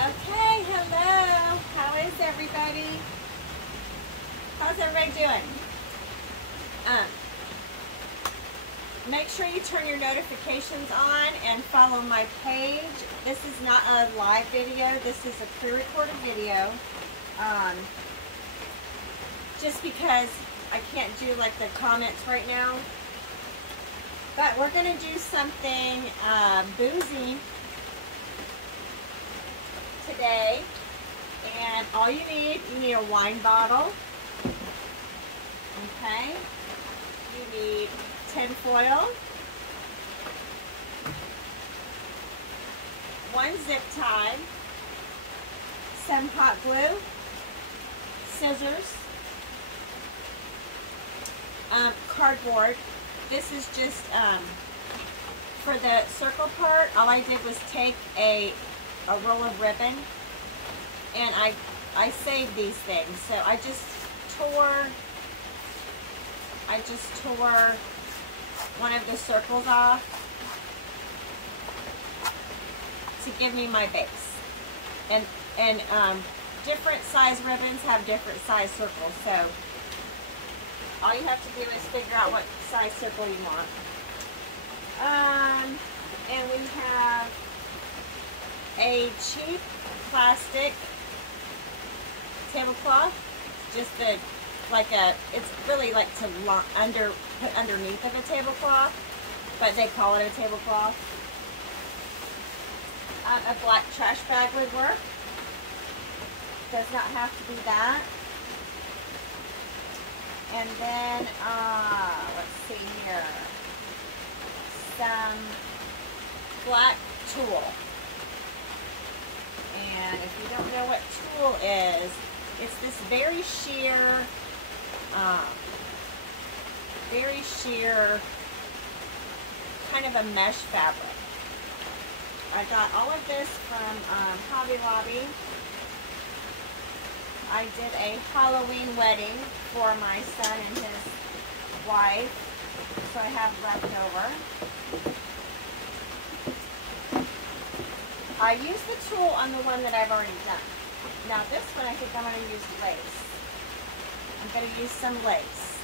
Okay, hello. How is everybody? How's everybody doing? Make sure you turn your notifications on and follow my page. This is not a live video. This is a pre-recorded video. Just because I can't do like the comments right now. But we're going to do something boozy today. And all you need a wine bottle. Okay. You need tin foil, one zip tie, some hot glue, scissors, cardboard. This is just for the circle part. All I did was take a roll of ribbon, and I saved these things. So I just tore one of the circles off to give me my base. And different size ribbons have different size circles. So all you have to do is figure out what size circle you want. And we have a cheap plastic tablecloth, just it's really like to put underneath of a tablecloth, but they call it a tablecloth. A black trash bag would work. Does not have to be that. And then, let's see here, some black tulle. And if you don't know what tulle is, it's this very sheer kind of a mesh fabric. I got all of this from Hobby Lobby. I did a Halloween wedding for my son and his wife, so I have leftover. I used the tulle on the one that I've already done. Now this one I think I'm going to use lace. I'm going to use some lace.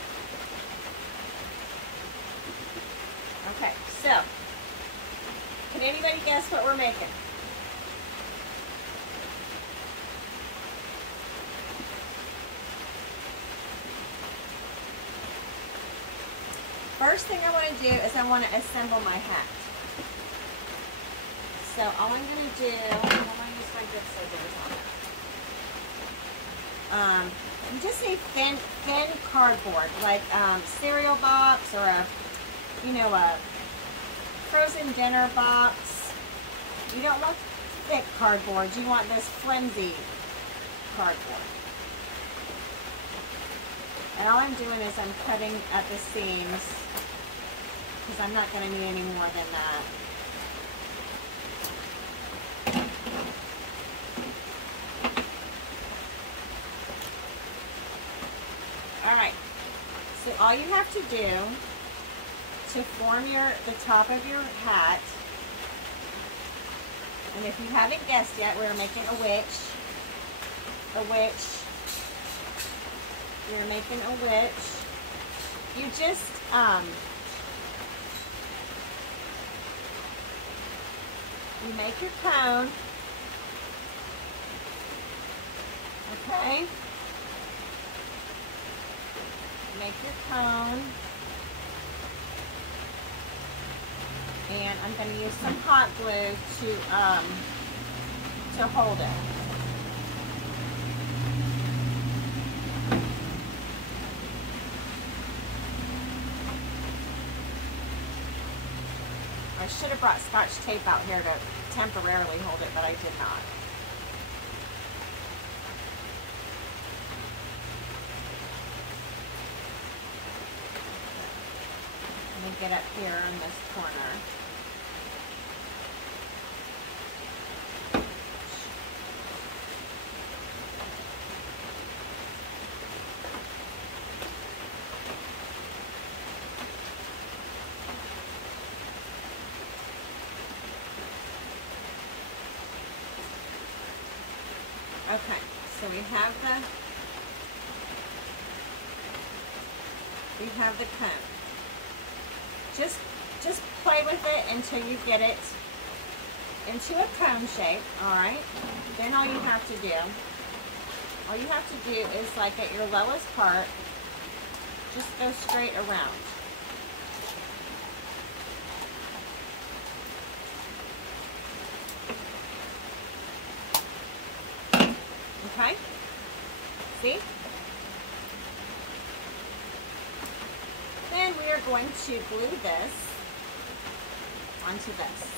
Okay, so, can anybody guess what we're making? First thing I want to do is I want to assemble my hat. So all I'm going to do, I'm going to use my good scissors on it. You just need thin cardboard, like cereal box or a frozen dinner box. You don't want thick cardboard. You want this flimsy cardboard. And all I'm doing is I'm cutting at the seams because I'm not going to need any more than that. Alright, so all you have to do to form the top of your hat, and if you haven't guessed yet, we're making a witch. We're making a witch. You just, you make your cone, okay? Make your cone, and I'm going to use some hot glue to hold it. I should have brought Scotch tape out here to temporarily hold it, but I did not. Let me get up here in this corner. Okay, so we have the cone. Just play with it until you get it into a cone shape, alright? Then all you have to do is, like, at your lowest part, just go straight around. Okay? See? Then we are going to glue this onto this.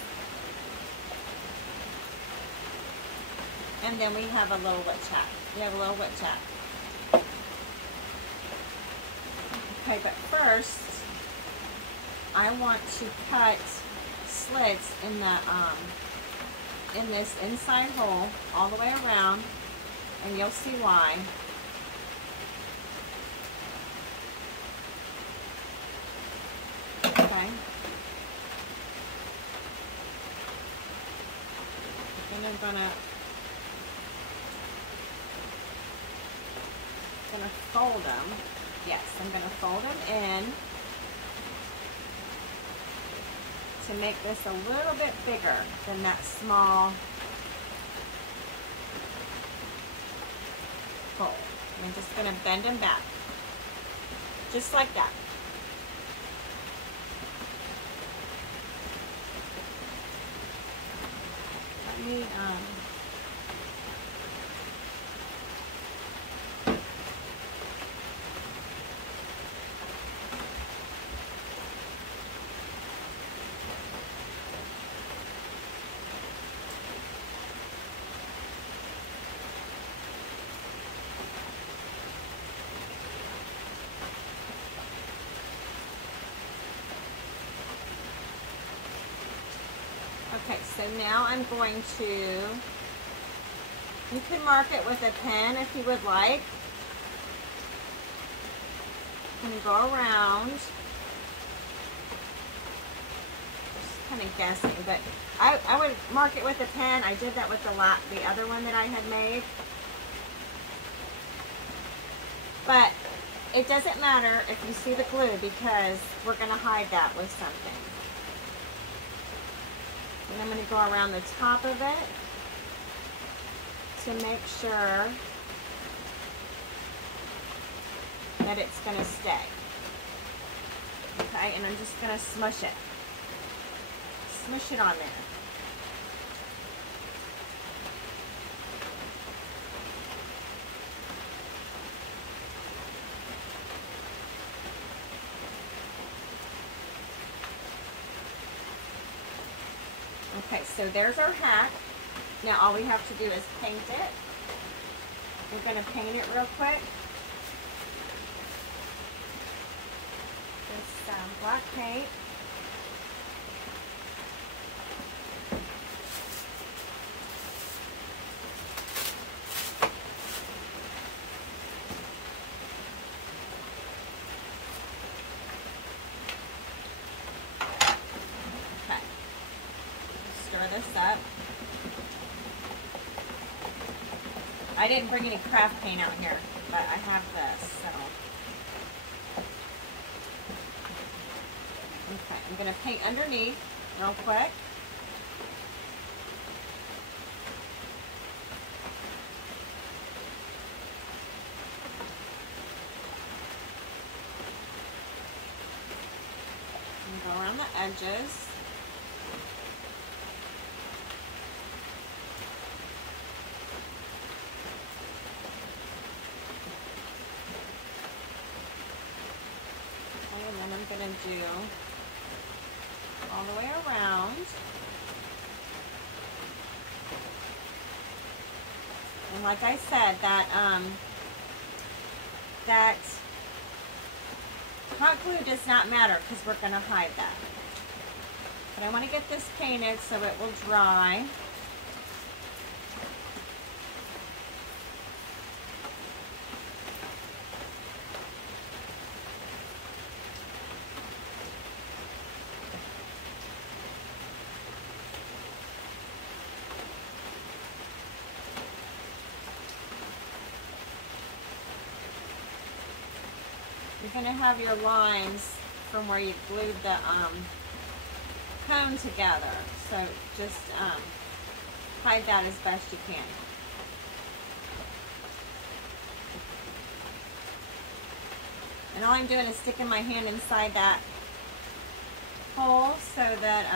And then we have a little witch hat. We have a little witch hat. Okay, but first, I want to cut slits in the in this inside hole all the way around, and you'll see why. Okay. Then I'm gonna fold them. Yes, I'm gonna fold them in to make this a little bit bigger than that small hole. I'm just gonna bend them back, just like that. Let me okay, so now I'm going to, you can mark it with a pen if you would like. I'm going to go around, just kind of guessing, but I would mark it with a pen. I did that with the other one that I had made. But it doesn't matter if you see the glue, because we're going to hide that with something. And I'm going to go around the top of it to make sure that it's going to stay. Okay, and I'm just going to smush it. Smush it on there. Okay, so there's our hat. Now all we have to do is paint it. We're going to paint it real quick. This black paint. This up. I didn't bring any craft paint out here, but I have this, so. Okay, I'm going to paint underneath real quick. And go around the edges. And then I'm going to do all the way around. And like I said, that hot glue does not matter, because we're going to hide that. But I want to get this painted so it will dry. you're going to have your lines from where you glued the cone together. So just hide that as best you can. And all I'm doing is sticking my hand inside that hole so that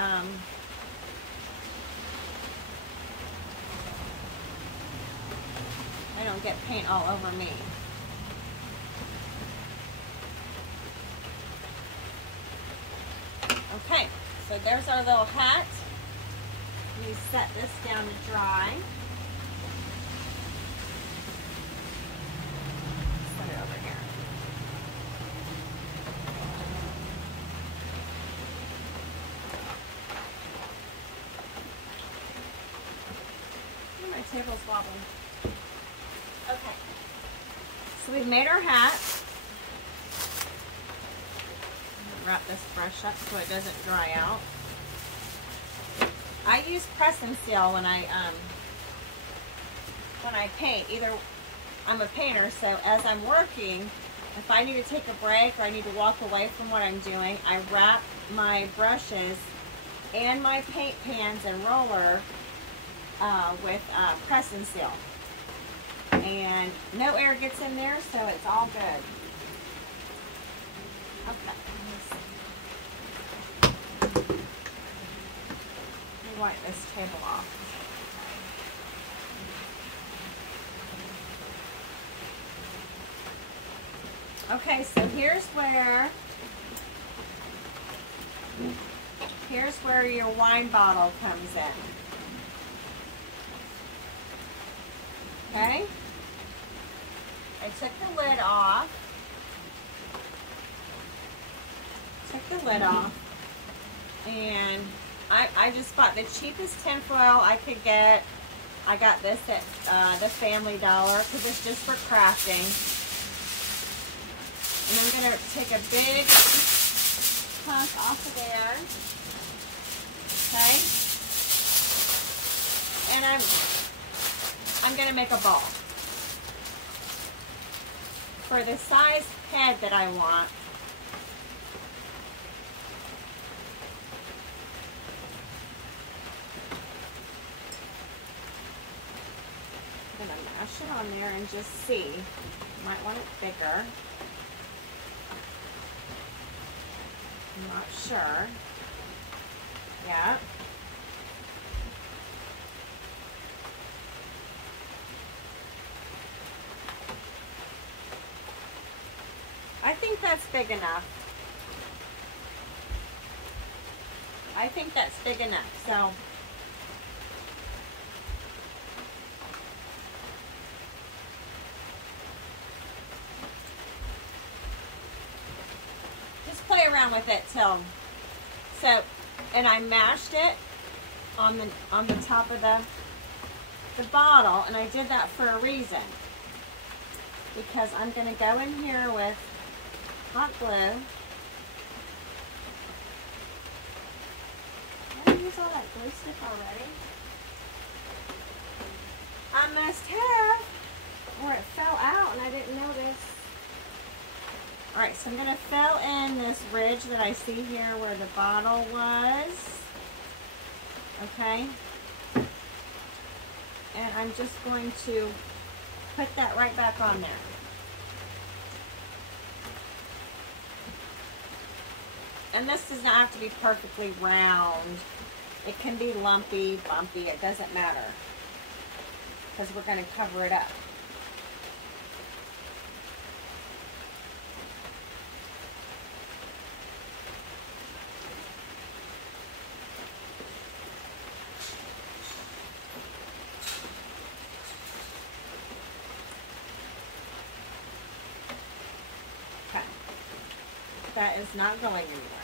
I don't get paint all over me. Okay, so there's our little hat. We set this down to dry. Put it over here. My table's wobbling. Okay, so we've made our hat. Wrap this brush up so it doesn't dry out. I use press and seal when I paint. Either I'm a painter, so as I'm working, if I need to take a break or I need to walk away from what I'm doing, I wrap my brushes and my paint pans and roller with press and seal. And no air gets in there, so it's all good. Okay. Let me wipe this table off. Okay, so here's where your wine bottle comes in. Okay? I took the lid off. And I just bought the cheapest tinfoil I could get. I got this at the Family Dollar because it's just for crafting. And I'm going to take a big chunk off of there. Okay? And I'm going to make a ball. For the size head that I want, I'm going to mash it on there and just see. You might want it bigger. I'm not sure. Yeah. I think that's big enough. I think that's big enough. So just play around with it till and I mashed it on the top of the bottle, and I did that for a reason, because I'm going to go in here with hot glue. Did I use all that glue stick already? I must have, or it fell out and I didn't notice. Alright, so I'm going to fill in this ridge that I see here where the bottle was. Okay? And I'm just going to put that right back on there. And this does not have to be perfectly round. It can be lumpy, bumpy, it doesn't matter, because we're going to cover it up. Okay. That is not going anywhere.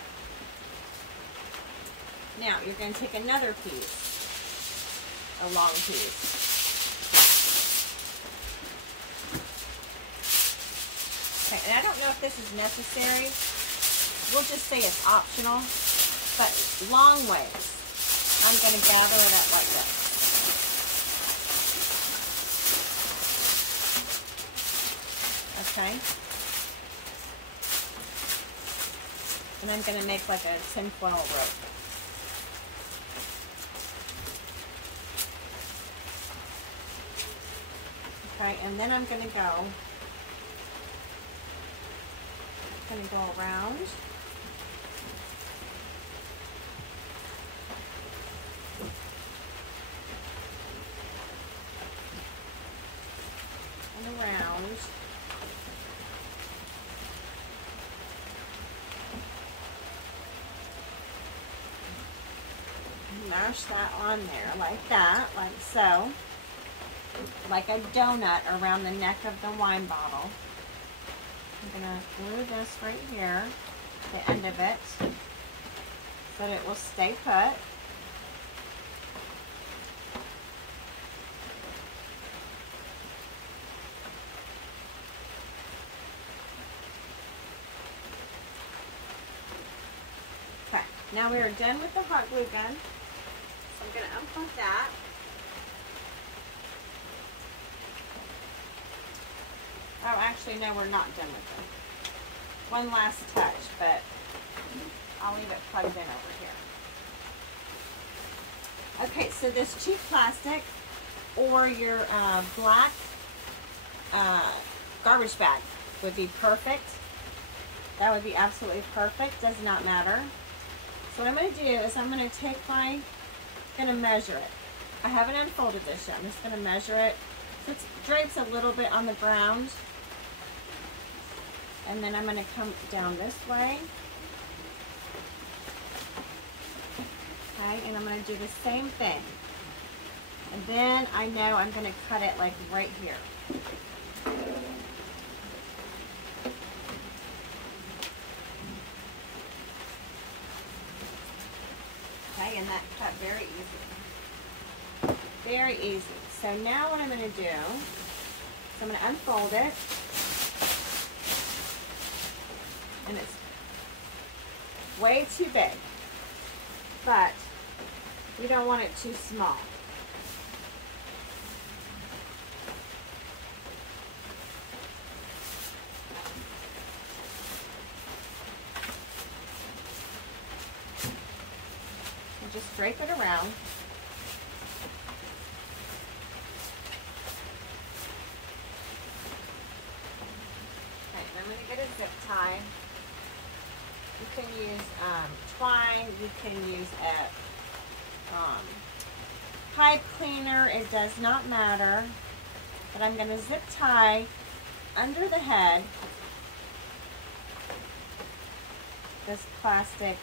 Now, you're going to take another piece, a long piece. Okay, and I don't know if this is necessary. We'll just say it's optional, but long ways. I'm going to gather it up like this. Okay. And I'm going to make like a tinfoil rope. Okay, and then I'm going to go around. And around. Mash that on there like that, like so. Like a donut around the neck of the wine bottle. I'm going to glue this right here, the end of it, so that it will stay put. Okay, now we are done with the hot glue gun. So I'm going to unplug that. Oh, actually, no, we're not done with it. One last touch, but I'll leave it plugged in over here. Okay, so this cheap plastic or your black garbage bag would be perfect. That would be absolutely perfect. Does not matter. So what I'm going to do is I'm going to measure it. I haven't unfolded this yet. I'm just going to measure it. So it drapes a little bit on the ground. And then I'm going to come down this way. Okay, and I'm going to do the same thing. And then I know I'm going to cut it like right here. Okay, and that cut very easy. Very easy. So now what I'm going to do is I'm going to unfold it. And it's way too big, but we don't want it too small. And just drape it around. Okay, and I'm going to get a zip tie. You can use twine, you can use a pipe cleaner, it does not matter. But I'm going to zip tie under the head this plastic,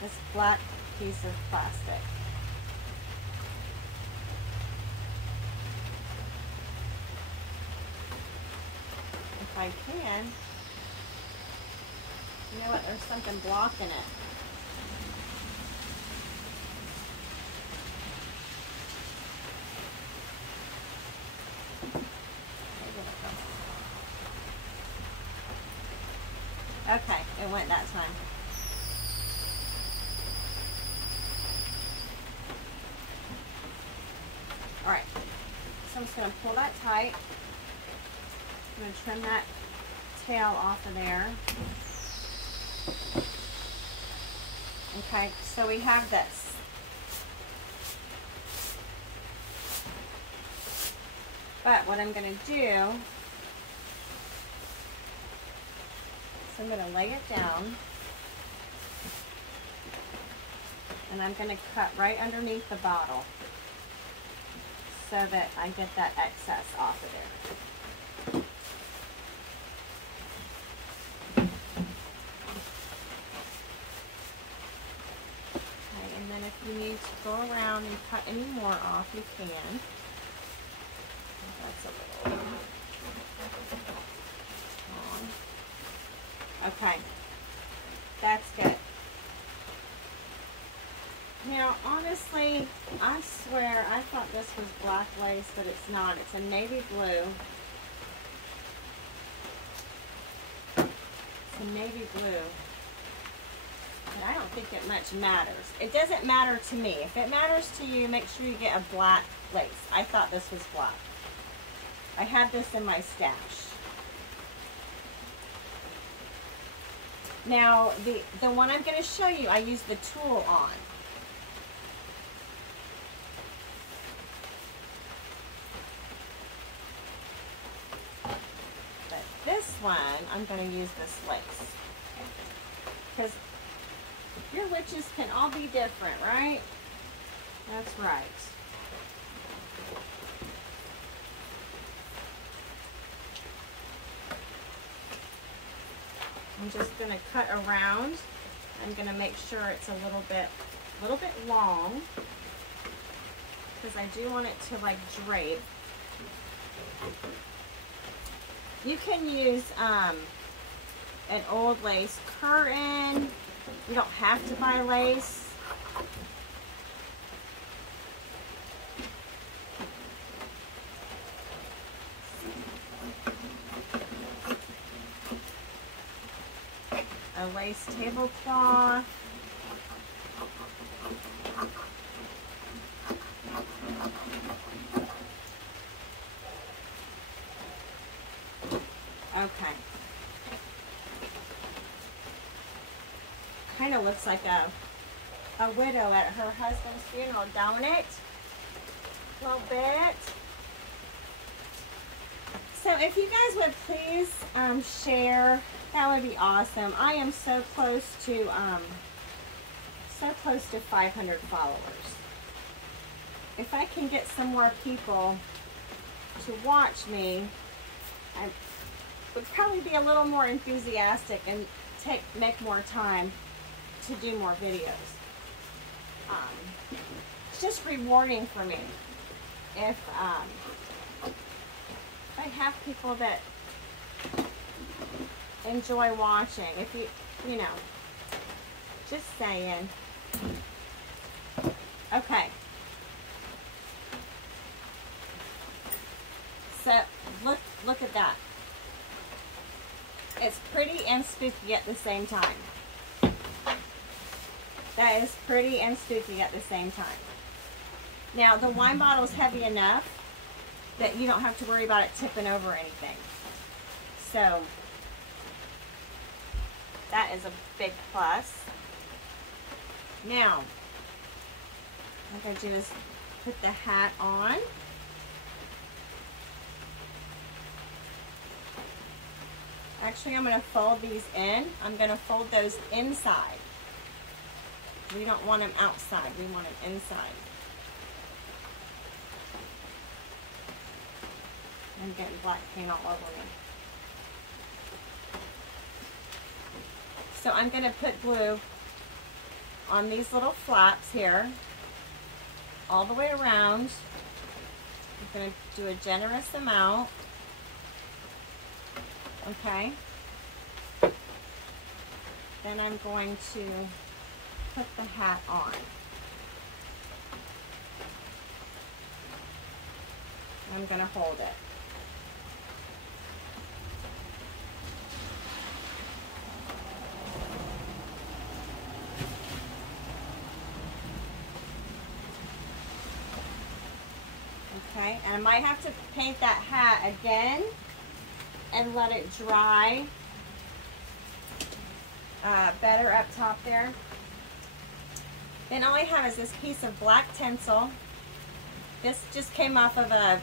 this black piece of plastic. If I can. You know what? There's something blocking it. Okay, it went that time. All right, so I'm just going to pull that tight. I'm going to trim that tail off of there. Okay, so we have this. But what I'm going to do is I'm going to lay it down and I'm going to cut right underneath the bottle so that I get that excess off of there. If you need to go around and cut any more off, you can. That's a little long. Okay, that's good. Now, honestly, I swear I thought this was black lace, but it's not. It's a navy blue. It's a navy blue. And I don't think it much matters. It doesn't matter to me. If it matters to you, make sure you get a black lace. I thought this was black. I had this in my stash. Now, the one I'm going to show you, I use the tool on. But this one, I'm going to use this lace. Because your witches can all be different, right? That's right. I'm just going to cut around. I'm going to make sure it's a little bit long, because I do want it to like drape. You can use an old lace curtain. You don't have to buy lace. A lace tablecloth. Okay. Kind of looks like a widow at her husband's funeral, don't it? A little bit. So if you guys would please share, that would be awesome. I am so close to 500 followers. If I can get some more people to watch me, I would probably be a little more enthusiastic and make more time to do more videos. It's just rewarding for me if I have people that enjoy watching. If you know, just saying. Okay. So look at that. It's pretty and spooky at the same time. That is pretty and spooky at the same time. Now the wine bottle is heavy enough that you don't have to worry about it tipping over or anything. So that is a big plus. Now, what I do is put the hat on. Actually, I'm going to fold these in. I'm going to fold those inside. We don't want them outside. We want them inside. I'm getting black paint all over me. So I'm going to put glue on these little flaps here, all the way around. I'm going to do a generous amount. Okay. Then I'm going to put the hat on. I'm going to hold it. Okay, and I might have to paint that hat again and let it dry better up top there. Then all I have is this piece of black tinsel. This just came off of a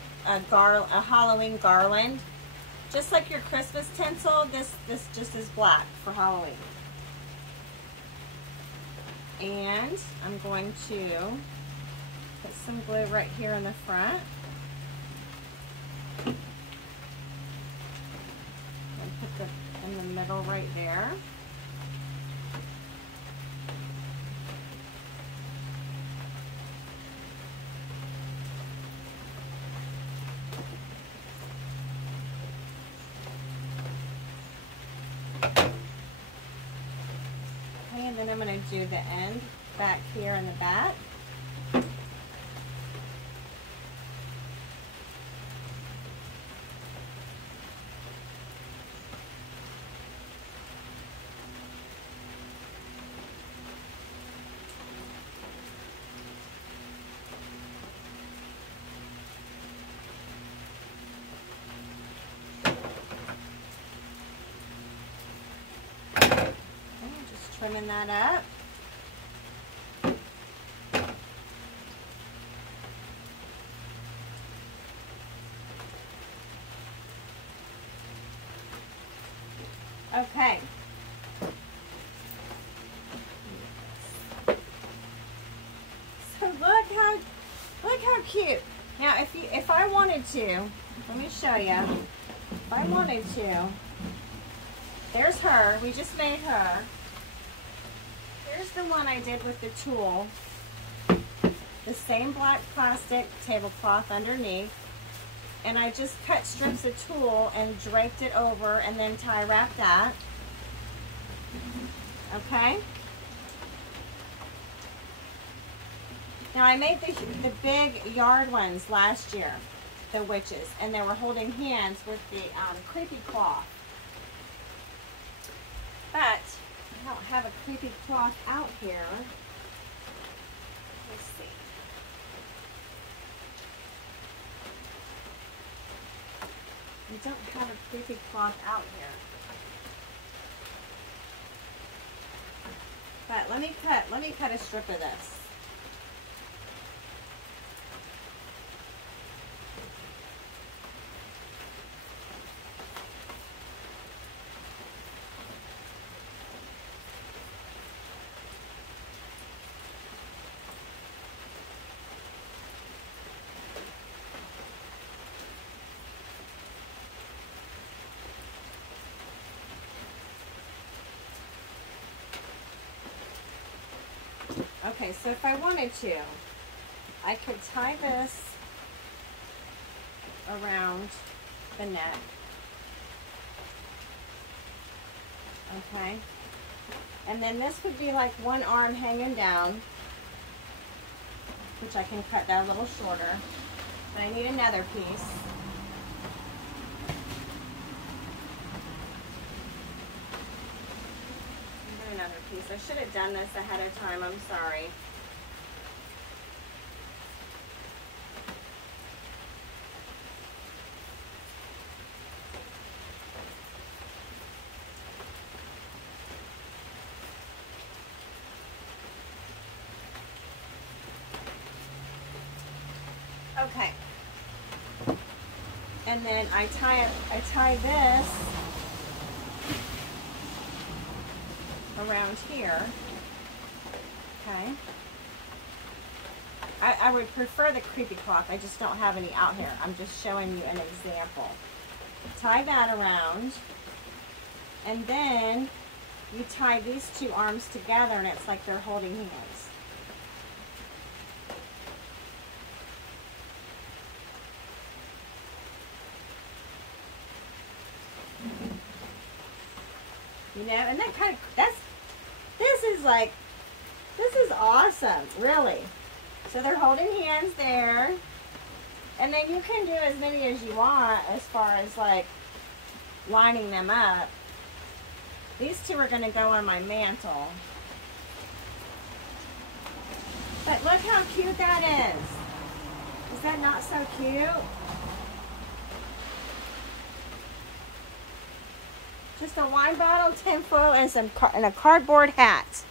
Halloween garland. Just like your Christmas tinsel, this just is black for Halloween. And I'm going to put some glue right here in the front. And put in the middle right there. Okay, and then I'm going to do the end back here in the back. trimming that up. Okay. So look how cute. Now if I wanted to, let me show you. If I wanted to, there's her. We just made her. Here's the one I did with the tulle. The same black plastic tablecloth underneath. And I just cut strips of tulle and draped it over and then tie wrapped that. Okay? Now I made the big yard ones last year, the witches, and they were holding hands with the creepy cloth. But I don't have a creepy cloth out here. Let's see. We don't have a creepy cloth out here. But let me cut a strip of this. Okay, so if I wanted to, I could tie this around the neck. Okay. And then this would be like one arm hanging down, which I can cut that a little shorter. But I need another piece. Another piece. I should have done this ahead of time. I'm sorry. Okay. And then I tie this around here. Okay. I would prefer the creepy cloth. I just don't have any out here. I'm just showing you an example. Tie that around, and then you tie these two arms together and it's like they're holding hands. You know, and that kind of, this is awesome, really. So they're holding hands there. And then you can do as many as you want as far as like lining them up. These two are going to go on my mantle. But look how cute that is. Is that not so cute? Just a wine bottle, tinfoil, and a cardboard hat.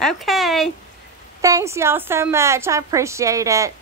Okay. Thanks y'all so much. I appreciate it.